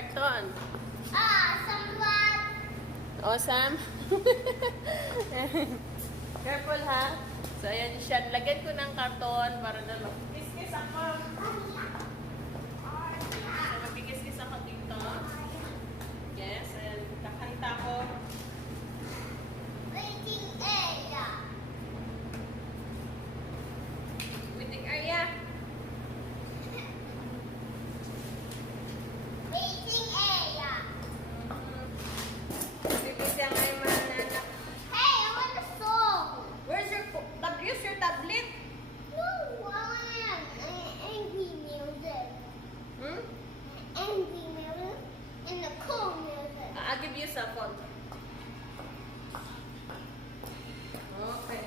karton? Someone. O, Sam? Careful, ha? So, ayan siya. Lagyan ko ng karton para na mag-kiss-kiss ako. So, mag-kiss-kiss ako dito. Yes, ayan. Kakanta ko. Waiting area. Waiting area. Waiting area. Bibigyan nga yung mga nanak. Hey, I want a song. Where's your... Use your tablet? No, I want angry music. Hmm? Angry music and the cool music. I'll give you a cell phone. Okay.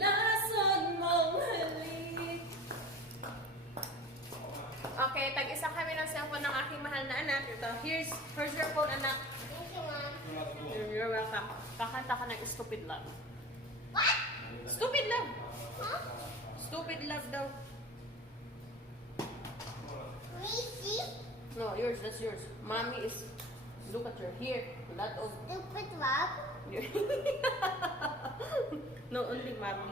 Lason mong halik. Okay, tag-isa kami ng cellphone ng aking mahal na anak. Ito, here's your phone, anak. Thank you, Mom. You're welcome. Kakanta ka ng Stupid Love. What? Stupid Love! Huh? Stupid Love daw. Crazy? No, yours, that's yours. Mommy is, look at her, here. That of Stupid love? no, only mommy.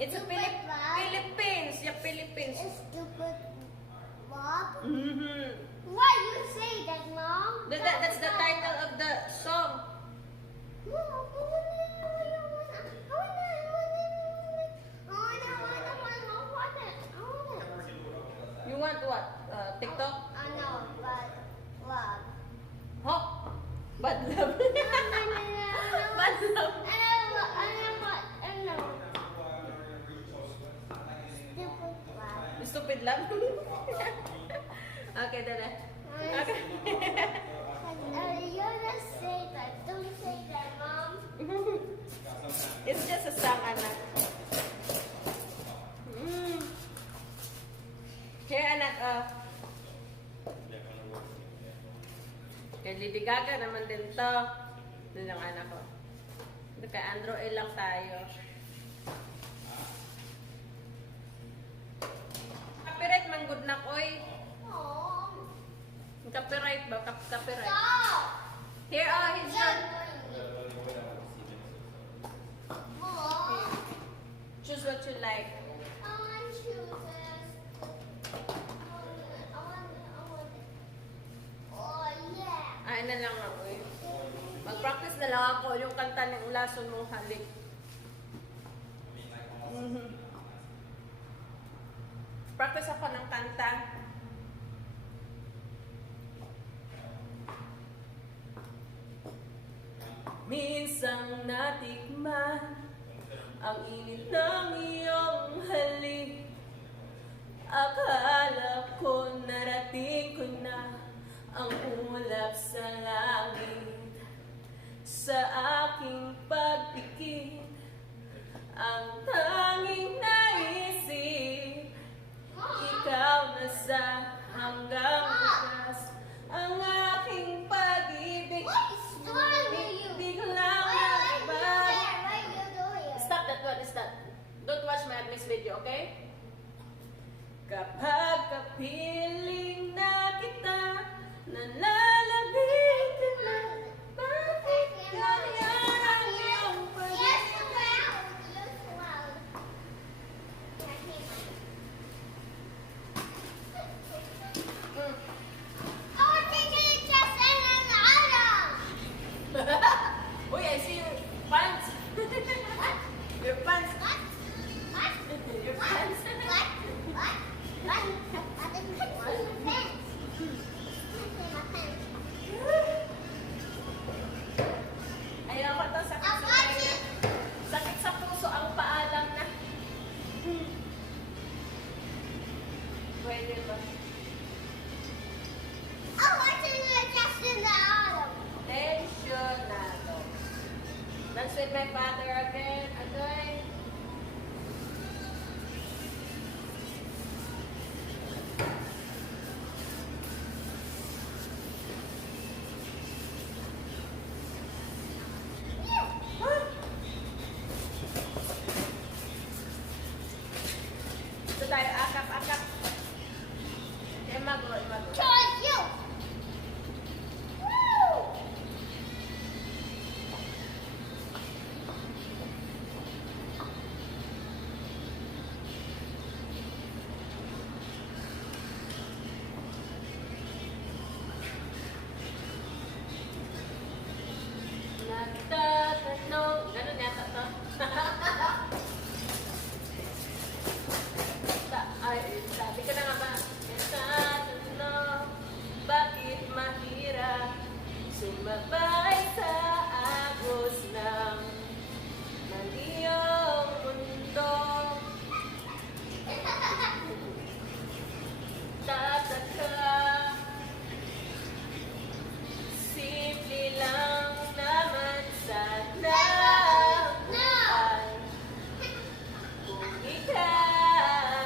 It's a Stupid love? Philippines. Yeah, Philippines. Stupid love? Mm-hmm. Why you say that, Mom? That's the title of the song. You want what? TikTok? I know, but love. Huh? Bad love. Bad love. Stupid love. Okay, dala. Okay. You just say that. Don't say that, Mom. It's just a song, anak. Here, anak, kay Lady Gaga naman din to. Doon ang anak ko. Kay Android lang tayo. Copyright man good na koy. Oh. Copyright ba? Copyright. Stop. Here, he's your... Mom. Choose what you like. I want chooses. Oh, yeah. Ay na lang ako eh. Mag-practice na lang ako yung kanta ng Lason Mong Halik. Practice ako ng kanta. Minsang natikman ang init ng iyong halik. Akala ko narating ko na ang ulap sa langit. Sa aking pagpikit, ang tanging naisip, ikaw na sa hanggang bukas. Ang aking pag-ibig, What is wrong with you? biglang Why are you nagbago. there? Why are you doing? Stop that one, stop. Don't watch my next video, okay? Kapag kapiling na kita, nalalabig ka na. Bakit ganyan ang iyong Yes, pag-ibig? loud. Yes, loud. Oh, taking just in an autumn. Uy, I see your pants. Your pants. What? What? Your pants. What? What? What? Pwede ba? Oh, what's in the chest in the autumn? Tensionado. Dance with my father again. Adoy. Ito tayo, akap. Imago. Towards you. Woo! Nagtatanong. Ganun yata to. Sabi ko na nga ba? Nagtatanong. Bakit mahirap sumabay sa agos ng maliyong mundo? Tataka. Simple lang naman sana buhay kung ika'y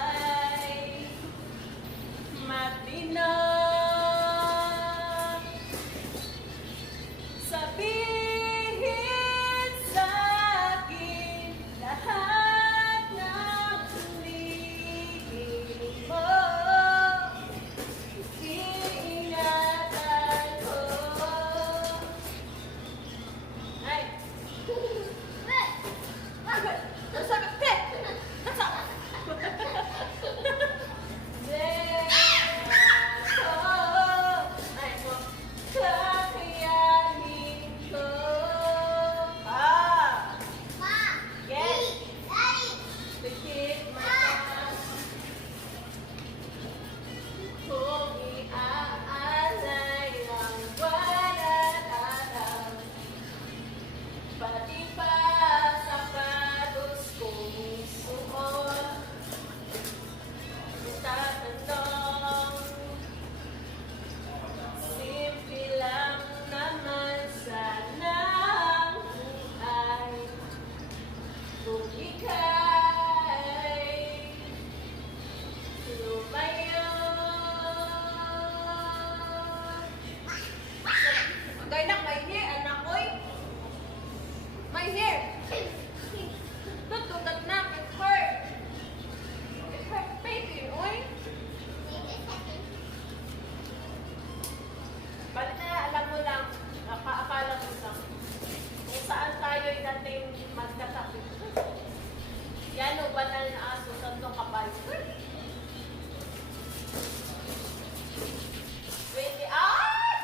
matino. Sabihin sa'kin lahat ng hinihiling mo. Iingatan ko. Ay! Nasakit! Nasakit! Ay mo, kakayanin ko. Ah! Ma, Yes! Daddy, Pikit mata. Kung iaalay ang walang araw, pati pa sapatos kong isuot, tatanong. Simple lang naman sana ang buhay kung ika'y lumayo. Agay nak, may hair, anak ko'y. May hair. Tutugat na, it hurt. It hurt, baby, oy. Balik na, alam mo lang, akala mo lang, kung saan tayo'y dating magkasakit. Yan o, banal na aso, tatlong kabayo. 20, ah!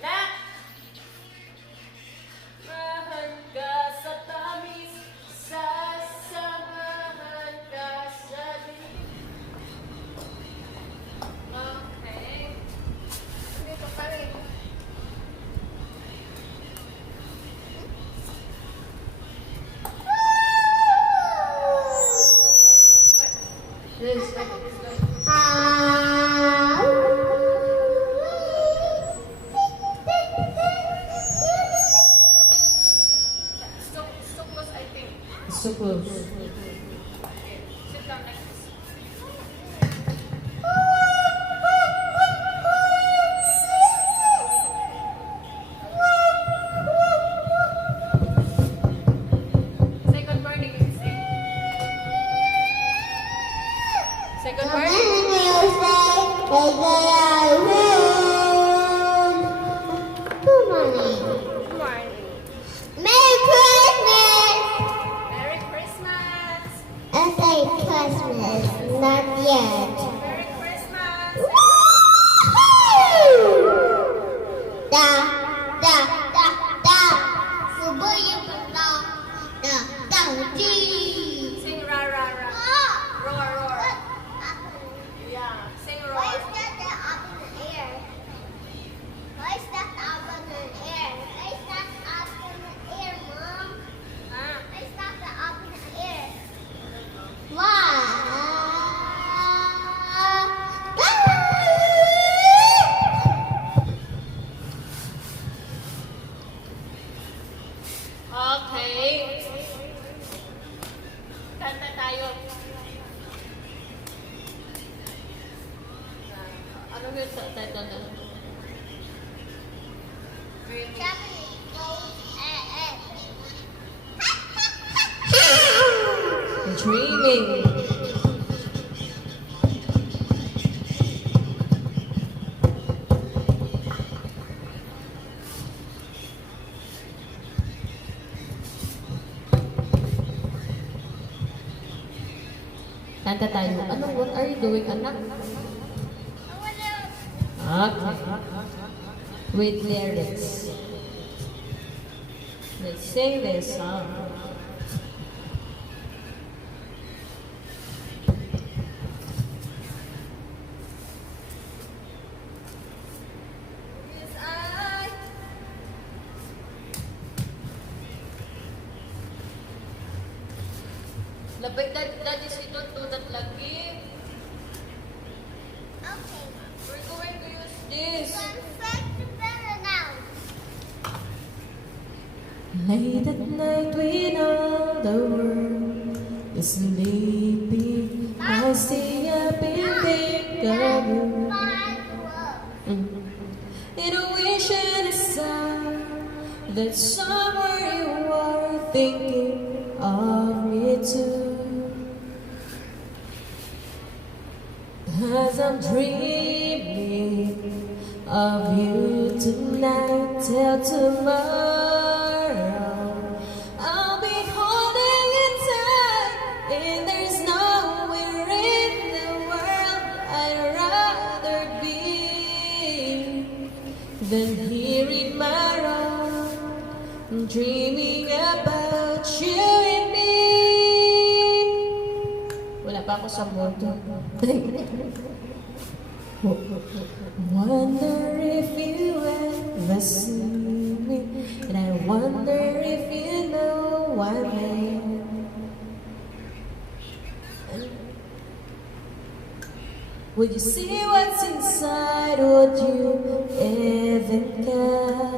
Na! Mahal ka sa tamis, sasamahan ka sa dilim. Okay. Dito pa rin. Yes, so close, I think. So close. Okay. Sit down like this. Say good morning, Lindsay. Say good morning. Good morning. Good morning. Merry Christmas! Merry Christmas. I say Christmas, not yet. Merry Christmas. Da, da, da, da. Subuyo pa da, da, da, dee. Sing ra ra ra. Oh! Roar roar. What happened? Yeah. Sing Why roar. is that up in the air? Why is that up in the air? Why is that up in the air, Mom? Ah. Why is that up in the air? tayo. Ano yung title na? Japanese goes Dreaming. Kanta tayo. Ano, what are you doing, anak? Okay. With lyrics. Let's sing this song. Yes, I. Labay daddy si don't do that lagi. Okay. We're going to use this. Perfect better now. Late at night when all the world is sleeping, I stay up and think of you. In a wish and a sigh that somewhere you are thinking of me too. As I'm dreaming of you tonight till tomorrow, I'll be holding you tight, and there's nowhere in the world I'd rather be than here in my room, dreaming about you and me. Wala pa ako sa mood. Wonder if you ever see me, and I wonder if you know why me. Would you see what's inside? Would you even care?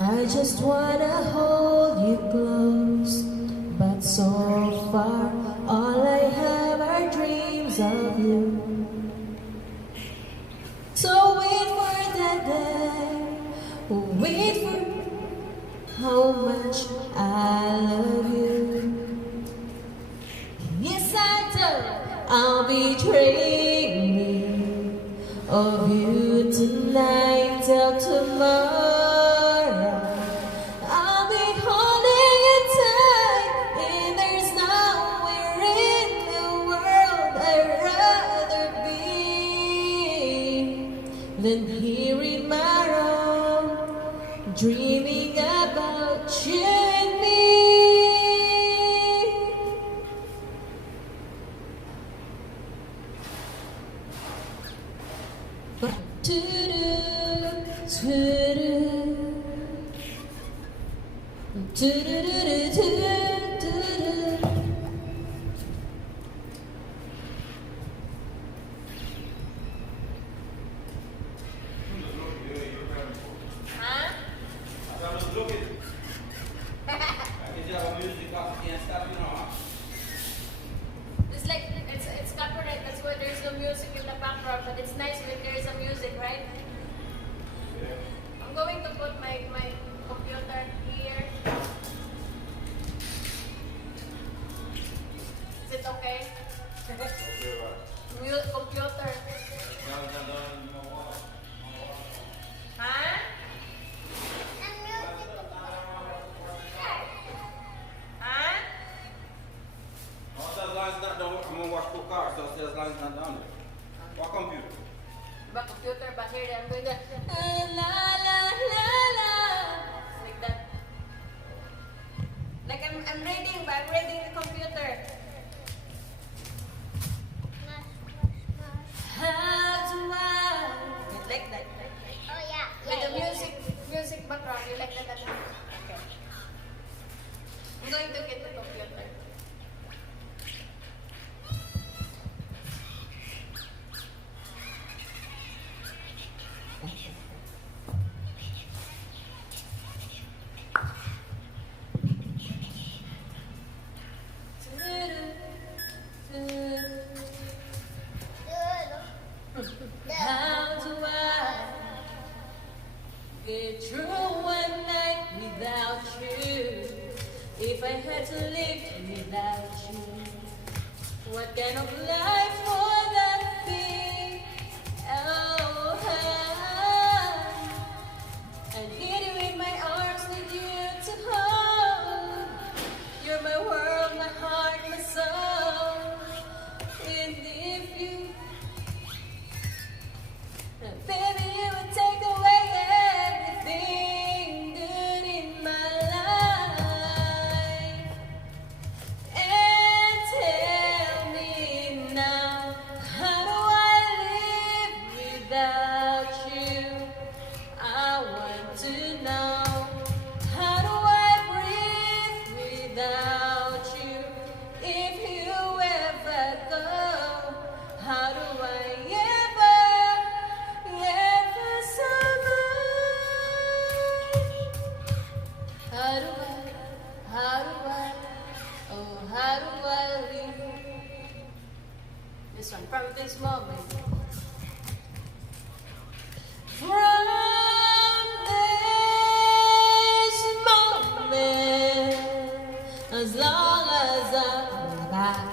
I just wanna hold you close, but so far all I have are dreams of you. So wait for that day, wait for how much I love you. Yes, I do. I'll be dreaming of you tonight till tomorrow. I'll be holding you tight, and there's nowhere in the world I'd rather be than here in my room, dreaming about you and me. Ha? It's like, it's copyright, that's why there's no music in the background, but it's nice when there's a music, right? I'm going to put my computer here. Is it okay? Computer. Ha? And music. without you. What kind of life would that be? Oh, I need you in my arms, need you to hold. You're my world, my heart, my soul. And if you, baby, you would take away everything good in my life. And tell me now, how do I live without you? I want to know, how do I breathe without you? If you ever go, how do I ever survive? How do I live? This one, from this moment. From this moment, as long as I'm back.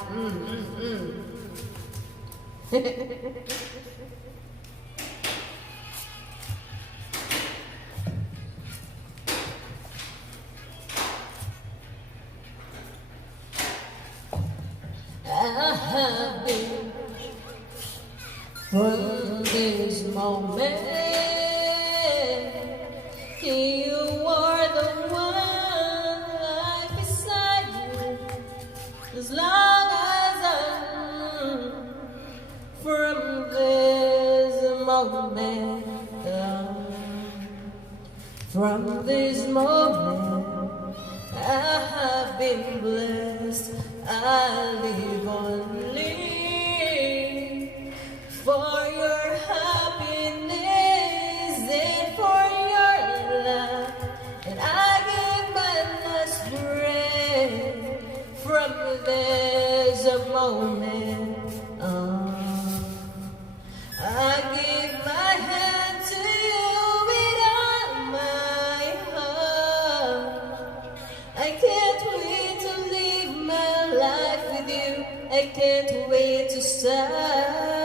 I have been from this moment. You are the one right beside you, as long as I'm from this moment. From this moment, I have been blessed. I live only for your happiness and for your love. And I give my last breath from this moment. I give my hand to you with all my heart. I can't wait to live my life with you. I can't wait to start.